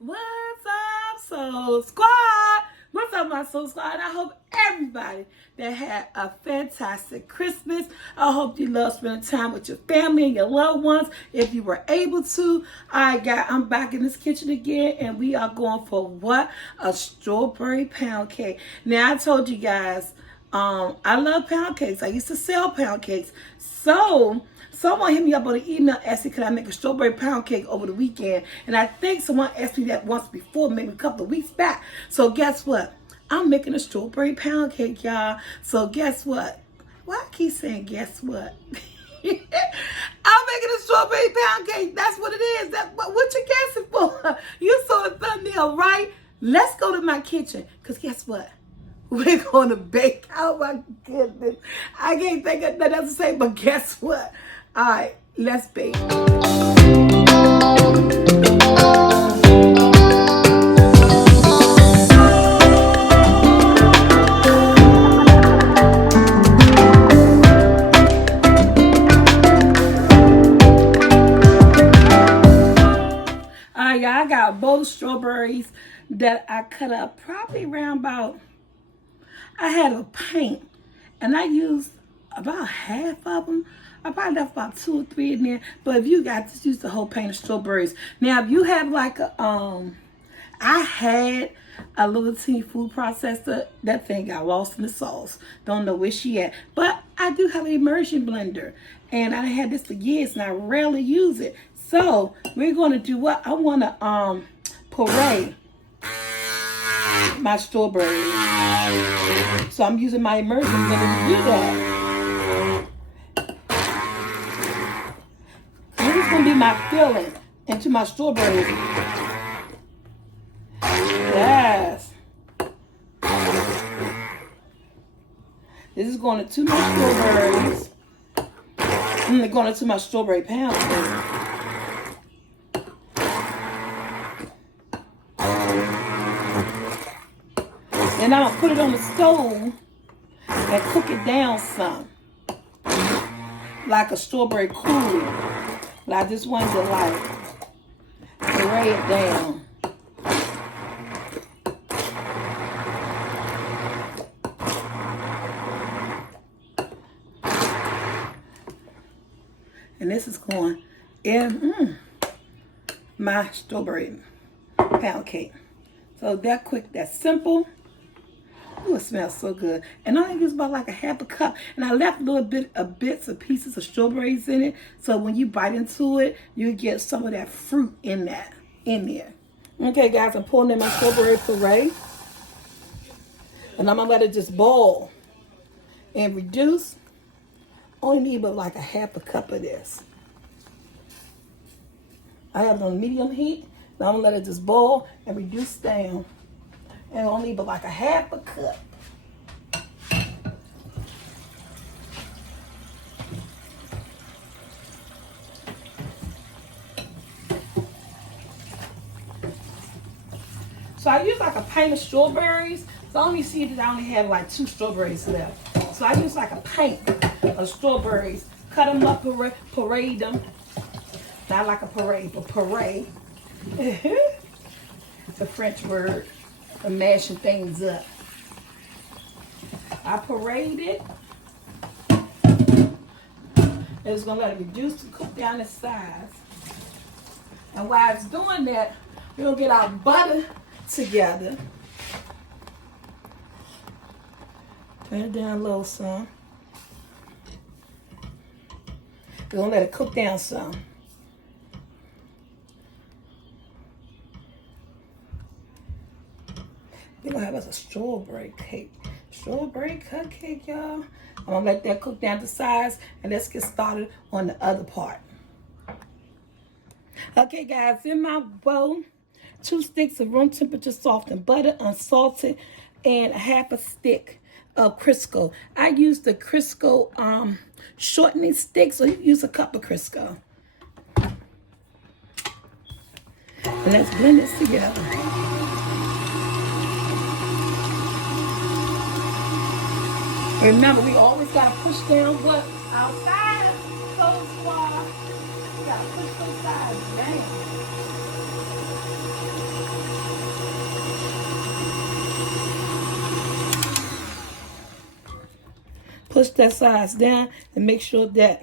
What's up, Soul Squad? What's up, my Soul Squad? I hope everybody that had a fantastic Christmas. I hope you love spending time with your family and your loved ones if you were able to. I'm back in this kitchen again, and we are going for what? A strawberry pound cake. Now, I told you guys, I love pound cakes. I used to sell pound cakes. So, someone hit me up on an email asking, could I make a strawberry pound cake over the weekend? And I think someone asked me that once before, maybe a couple of weeks back. So guess what? I'm making a strawberry pound cake, y'all. So guess what? Why I keep saying guess what? I'm making a strawberry pound cake. That's what it is. What you guessing for? You saw the thumbnail, right? Let's go to my kitchen. Because guess what? We're going to bake. Oh my goodness. I can't think of nothing else to say, but guess what? All right, let's bake. All right, y'all, I got a bowl of strawberries that I cut up probably around about, I had a pint, and I used about half of them. I probably left about 2 or 3 in there. But if you got to use the whole pint of strawberries. Now, if you have like a, I had a little teeny food processor. That thing got lost in the sauce. Don't know where she at. But I do have an immersion blender. And I had this for years, and I rarely use it. So, we're going to do what? I want to puree my strawberries. So I'm using my immersion blender to do that. This is going to be my filling into my strawberries. Yes. This is going into my strawberries. Going into my strawberry pound cake. And I'm going to put it on the stove and cook it down some. Like a strawberry coulis. But I just wanted to like lay it down. And this is going in my strawberry pound cake. So that quick, that simple. Ooh, it smells so good. And I only used about like a half a cup. And I left a little bit of bits of pieces of strawberries in it. So when you bite into it, you get some of that fruit in there. Okay, guys, I'm pouring in my strawberry puree. And I'm going to let it just boil and reduce. Only need but like a half a cup of this. I have it on medium heat. Now I'm going to let it just boil and reduce down. And only but like a half a cup. So I use like a pint of strawberries. So I only see that I only have like 2 strawberries left. So I use like a pint of strawberries. Cut them up, puree them. Not like a parade, but puree. It's a French word. For mashing things up. I pureed it. It's going to let it reduce and cook down its size. And while it's doing that, we're going to get our butter together. Turn it down low some. We're going to let it cook down some. We're going to have us a strawberry cake. Strawberry cupcake, y'all. I'm going to let that cook down to size. And let's get started on the other part. Okay, guys. In my bowl, 2 sticks of room temperature softened butter, unsalted, and a half a stick of Crisco. I use the Crisco shortening stick, so you use a cup of Crisco. And let's blend this together. Remember, we always got to push down what? Outside. Soul Squad. We got to push those sides down. push that sides down and make sure that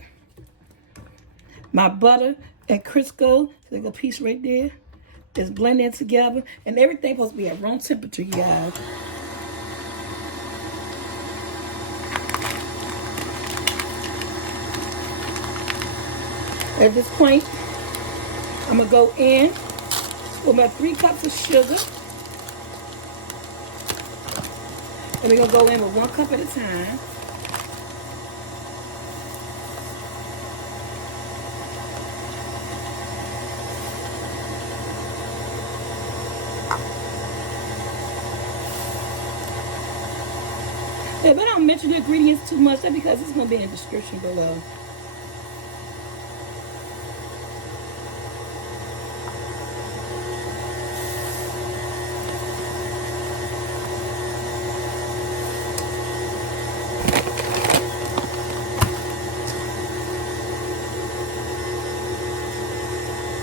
my butter and Crisco, like a piece right there, is blending together. And everything's supposed to be at room temperature, you guys. At this point, I'm going to go in with my 3 cups of sugar. And we're going to go in with 1 cup at a time. If I don't mention the ingredients too much, that's because it's going to be in the description below.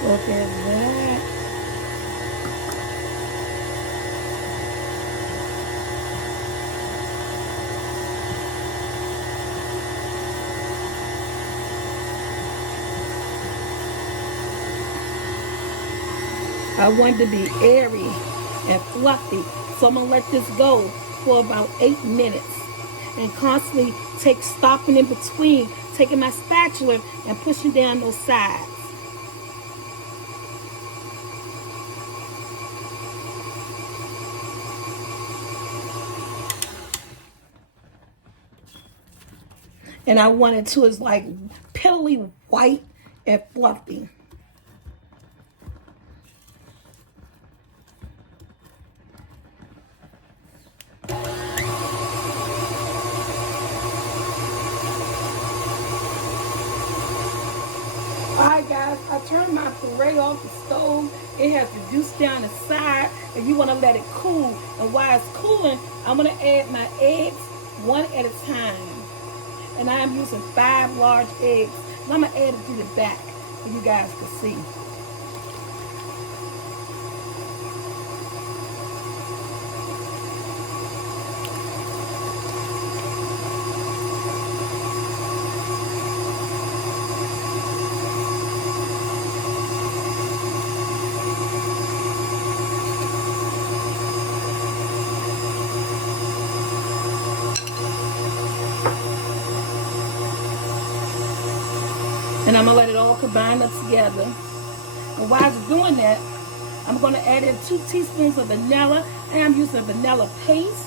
Look at that. I want it to be airy and fluffy. So I'm going to let this go for about 8 minutes. And constantly stopping in between, taking my spatula and pushing down those sides. And I want it to is like pillowy white and fluffy. Alright guys, I turned my puree off the stove. It has reduced down the side, and you want to let it cool. And while it's cooling, I'm going to add my eggs one at a time. And I am using 5 large eggs. And I'm going to add it through the back so you guys can see. And I'm going to let it all combine up together. And while it's doing that, I'm going to add in 2 teaspoons of vanilla. And I'm using vanilla paste.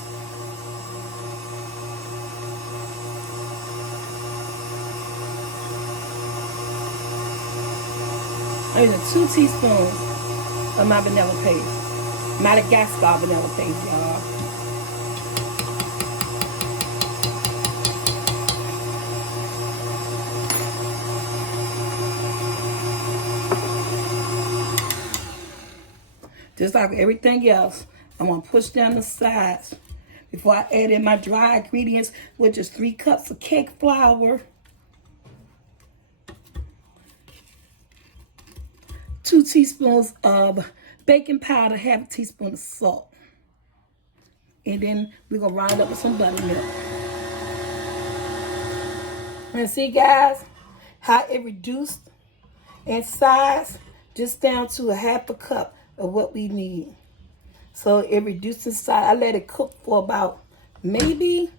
I'm using 2 teaspoons of my vanilla paste. Madagascar vanilla paste, y'all. Just like everything else, I'm going to push down the sides before I add in my dry ingredients, which is 3 cups of cake flour, 2 teaspoons of baking powder, half a teaspoon of salt. And then we're going to round up with some buttermilk. And see, guys, how it reduced in size just down to a half a cup of what we need. So it reduces size. I let it cook for about maybe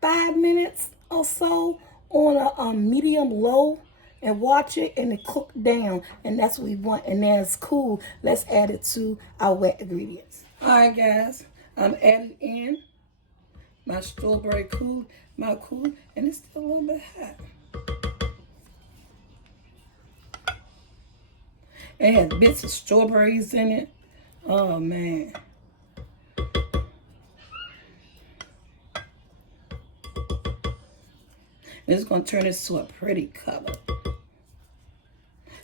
5 minutes or so on a medium low, and watch it and it cook down, and that's what we want. And then it's cool. Let's add it to our wet ingredients. All right, guys, I'm adding in my strawberry cool, and it's still a little bit hot. It has bits of strawberries in it. Oh, man. It's going to turn this to a pretty color.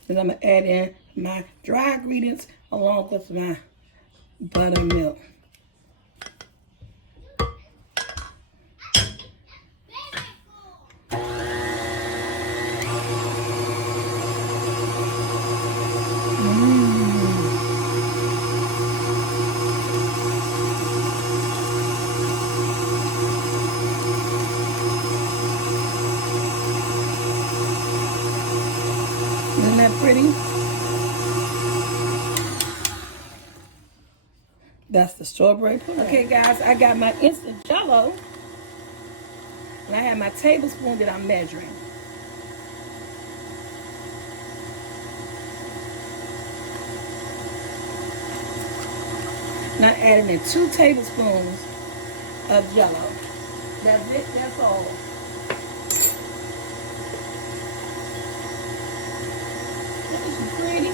Then I'm going to add in my dry ingredients along with my buttermilk. pretty. That's the strawberry puree. Okay, guys, I got my instant jello. And I have my tablespoon that I'm measuring. And I'm adding in 2 tablespoons of jello. That's it, that's all. Isn't she pretty?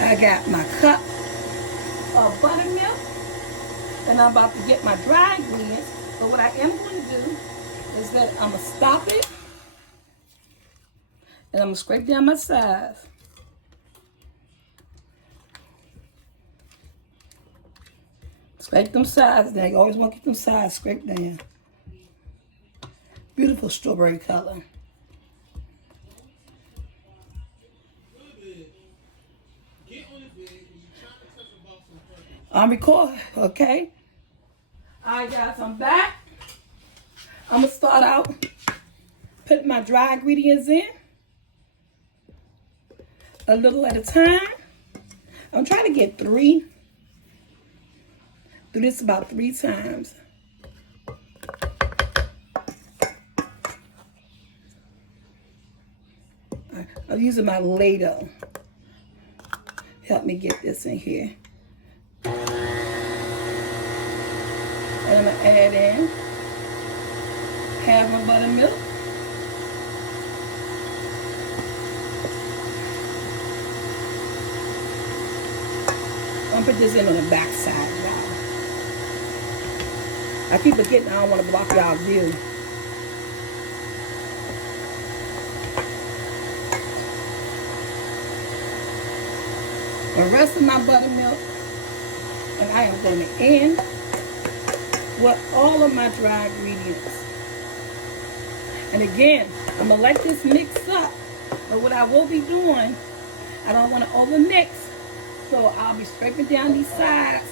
I got my cup of buttermilk. And I'm about to get my dry ingredients. But what I am going to do is that I'm going to stop it. And I'm going to scrape down my sides. Scrape them sides down. You always want to get them sides scraped down. Beautiful strawberry color. I'm recording, okay? Alright guys, I'm back. I'm going to start out putting my dry ingredients in. A little at a time. I'm trying to get 3. Do this about 3 times. I'm using my ladle. Help me get this in here. And I'm going to add in half my buttermilk. I'm going to put this in on the back side, y'all. I keep forgetting I don't want to block y'all's view. The rest of my buttermilk, and I am going to end with all of my dry ingredients. And again, I'm going to let this mix up. But what I will be doing, I don't want to over mix. So I'll be scraping down these sides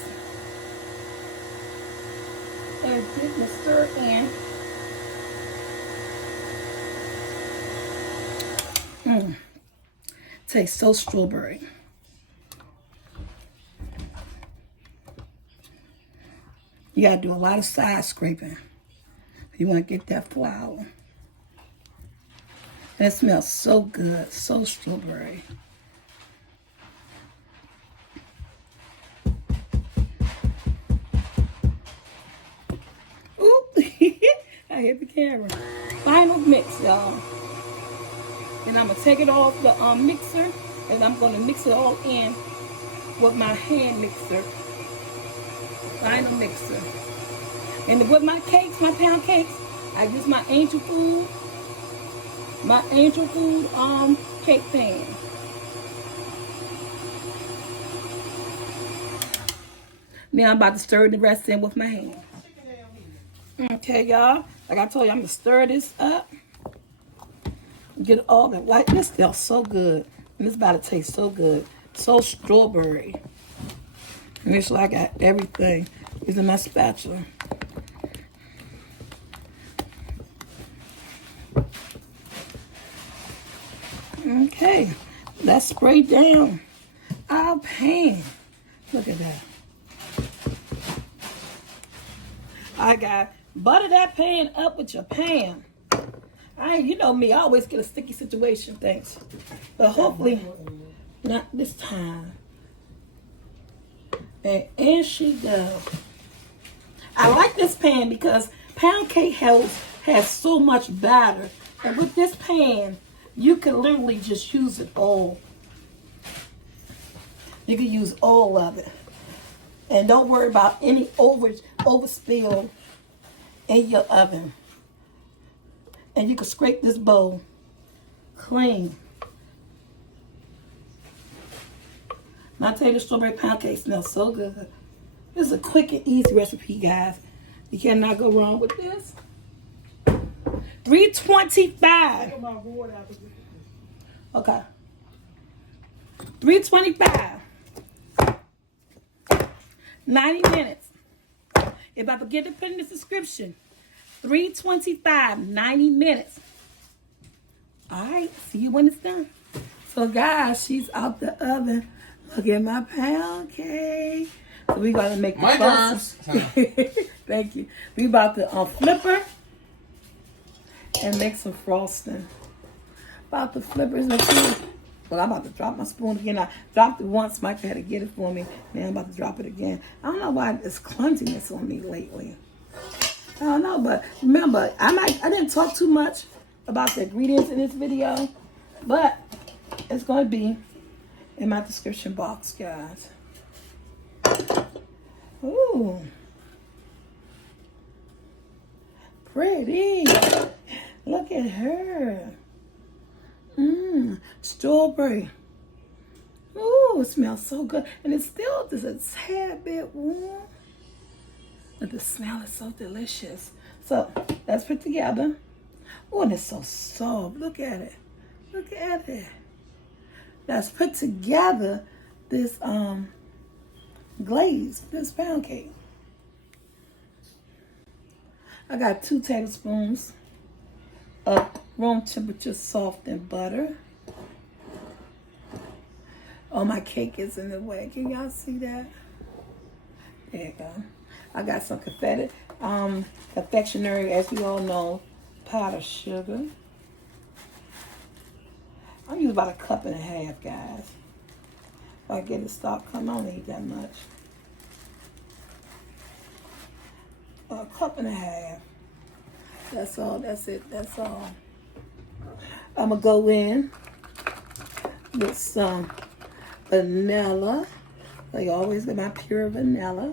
and getting the stir in. Tastes so strawberry. You gotta do a lot of side scraping. You want to get that flour. And it smells so good, so strawberry. Oop! I hit the camera. Final mix, y'all. And I'm gonna take it off the mixer, and I'm gonna mix it all in with my hand mixer. Final mixer. And with my cakes, my pound cakes, I use my Angel Food cake pan. Now I'm about to stir the rest in with my hand. Okay, y'all. Like I told you, I'm gonna stir this up. Get all the like this smells so good. And it's about to taste so good. So strawberry. And it's like I got everything. Using my spatula. Okay, let's spray down our pan. Look at that. I got butter that pan up with your pan. You know me, I always get a sticky situation, thanks. But hopefully, not this time. And in she goes. I like this pan because pound cake has so much batter. And with this pan, you can literally just use it all. You can use all of it. And don't worry about any overspill in your oven. And you can scrape this bowl clean. My tater strawberry pound cake smells so good. This is a quick and easy recipe, guys. You cannot go wrong with this. $3.25. Okay. $3.25. 90 minutes. If I forget to put in the description, $3.25, 90 minutes. All right, see you when it's done. So guys, she's out the oven. Look at my pound cake. So we gotta make the frosting. Thank you. We about to flip her and make some frosting. About to flip her. Well, I'm about to drop my spoon again. I dropped it once. Mike had to get it for me. Now I'm about to drop it again. I don't know why it's clumsiness on me lately. I don't know, but remember, I didn't talk too much about the ingredients in this video, but it's going to be in my description box, guys. Ooh. Pretty. Look at her. Strawberry. Ooh, it smells so good. And it's still just a tad bit warm. But the smell is so delicious. So let's put together. Oh, and it's so soft. Look at it. Look at it. Let's put together this glaze, this pound cake. I got 2 tablespoons of room temperature softened butter. Oh, my cake is in the way. Can y'all see that? There you go. I got some confectionery, as we all know, powdered sugar. I use about 1.5 cups, guys. If I get it stop coming, I don't need that much. 1.5 cups. That's all. That's it. That's all. I'm gonna go in with some vanilla. I always get my pure vanilla.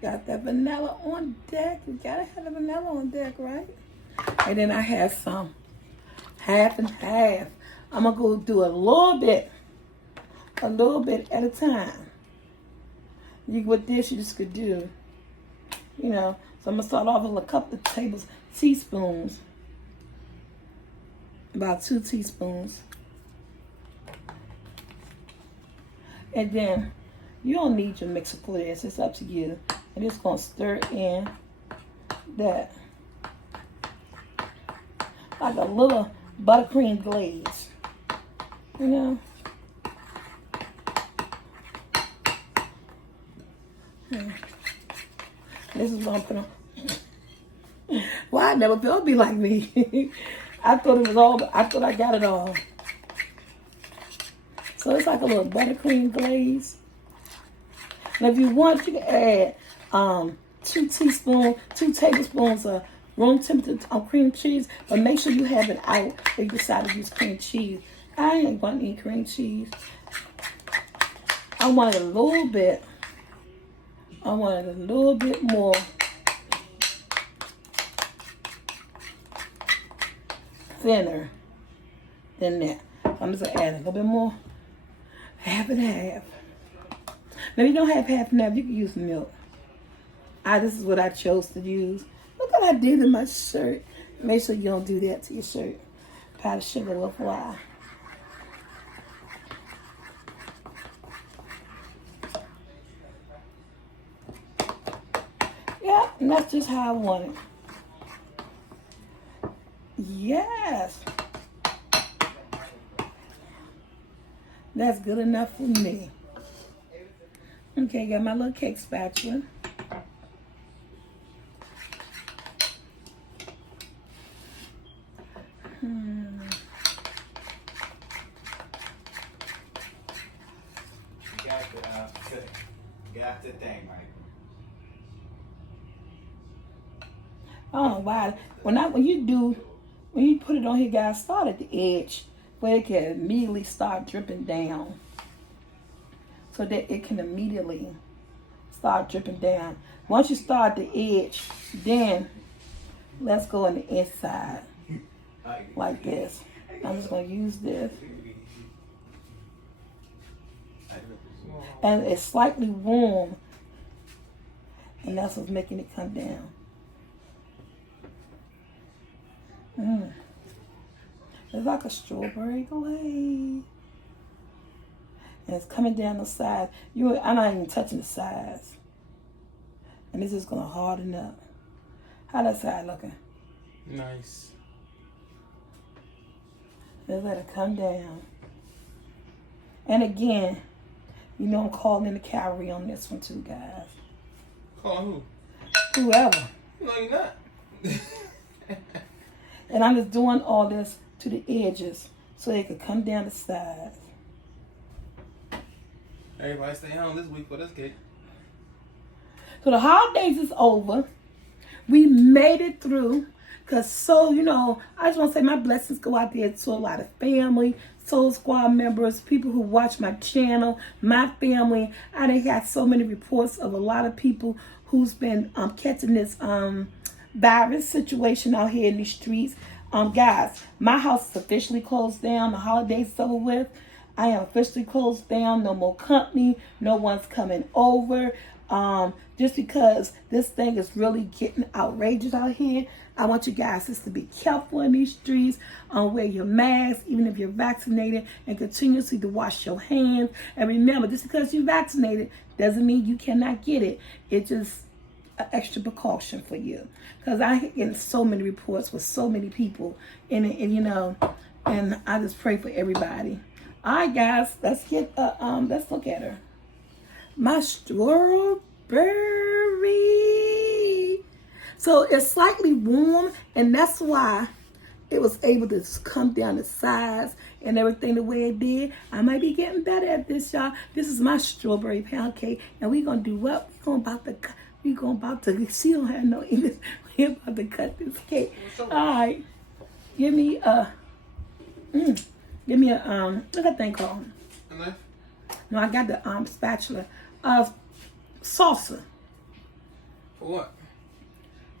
Got that vanilla on deck. We gotta have the vanilla on deck, right? And then I have some half and half. I'm gonna go do a little bit at a time. With this, you just could do, you know. So I'm gonna start off with a couple of teaspoons, about 2 teaspoons. And then you don't need your mixer for this. It's up to you. And it's gonna stir in that like a little buttercream glaze, you know. This is what I'm putting on. Well, I never thought it'd be like me. I thought it was all. I thought I got it all. So it's like a little buttercream glaze. And if you want, you can add 2 tablespoons of room temperature cream cheese. But make sure you have it out if you decide to use cream cheese. I ain't going to eat cream cheese. I want it a little bit. I want it a little bit more thinner than that. I'm just going to add a little bit more. Half and half. Now, if you don't have half and half, you can use milk. This is what I chose to use. Look what I did in my shirt. Make sure you don't do that to your shirt. Powdered sugar will fly. Yeah, and that's just how I want it. Yes. That's good enough for me. Okay, got my little cake spatula. Got the thing, right? Oh wow! When you put it on here, guys, start at the edge where it can immediately start dripping down, so that it can immediately start dripping down. Once you start the edge, then let's go on the inside like this. I'm just gonna use this, and it's slightly warm, and that's what's making it come down. It's like a strawberry glaze. And it's coming down the side. I'm not even touching the sides. And this is going to harden up. How that side looking? Nice. Let's let it come down. And again, you know I'm calling the calorie on this one too, guys. Call who? Whoever. No, you're not. And I'm just doing all this to the edges so they could come down the sides. Everybody stay home this week for this cake. So the holidays is over. We made it through. I just want to say my blessings go out there to a lot of family, Soul Squad members, people who watch my channel, my family. I done got so many reports of a lot of people who's been catching this virus situation out here in the streets. Guys, my house is officially closed down. The holidays over with. I am officially closed down. No more company. No one's coming over. Just because this thing is really getting outrageous out here. I want you guys just to be careful in these streets. Wear your mask, even if you're vaccinated, and continuously to wash your hands. And remember, just because you're vaccinated doesn't mean you cannot get it. It's just an extra precaution for you. Because I get so many reports with so many people in it, and I just pray for everybody. All right, guys, let's look at her. My strawberry. So it's slightly warm, and that's why it was able to come down the sides and everything the way it did. I might be getting better at this, y'all. This is my strawberry pound cake, and we're gonna do what? We're about to. She don't have no English. We're about to cut this cake. All right, give me a what's that thing called? A knife? No, I got the spatula. Salsa. For what?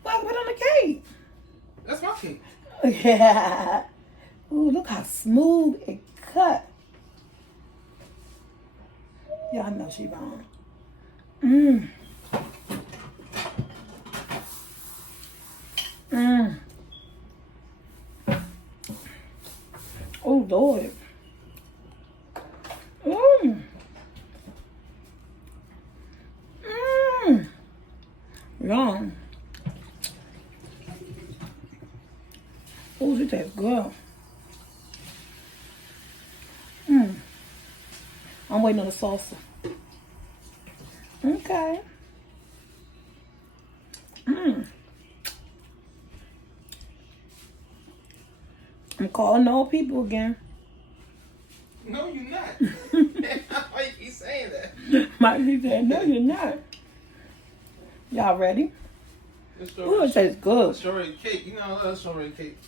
Well, put on the cake. That's my cake. Yeah. Ooh, look how smooth it cut. Yeah, I know she wrong. Mmm. Mmm. Oh, Lord. Mmm. Mmm. Yum. Oh, this tastes good. I'm waiting on the salsa. Okay. I'm calling all people again. No, you're not. Why you keep saying that? Mikey said, no, you're not. Y'all ready? Ooh, it tastes good. Strawberry cake. You know I love strawberry cake.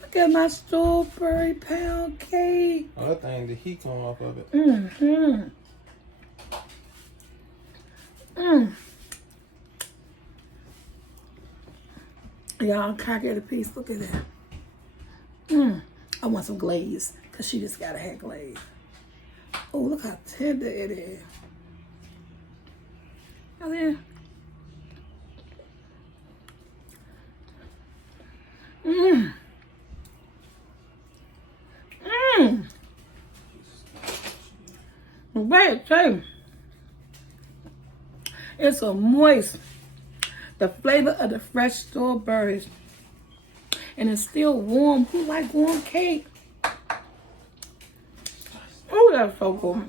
Look at my strawberry pound cake. Oh, that thing, the heat come off of it. Y'all, can I get a piece? Look at that. I want some glaze, because she just gotta have glaze. Oh, look how tender it is. Oh, yeah. Right, too. It's so moist. The flavor of the fresh strawberries. And it's still warm. Who like warm cake? Oh, that's so good.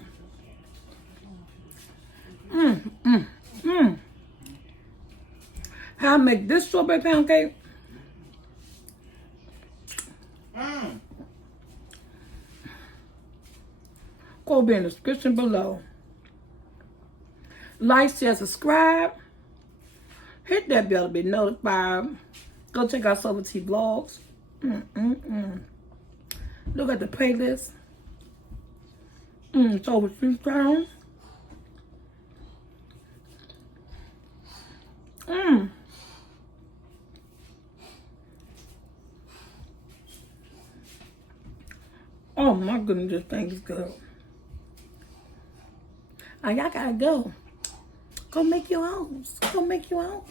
How I make this strawberry pound cake? Go be in the description below. Like, share, subscribe. Hit that bell to be notified. Go check out SoulfulT vlogs. Look at the playlist. It's over 3 pounds. Oh my goodness, this thing is good. Y'all gotta go. Go make your own. Go make your own.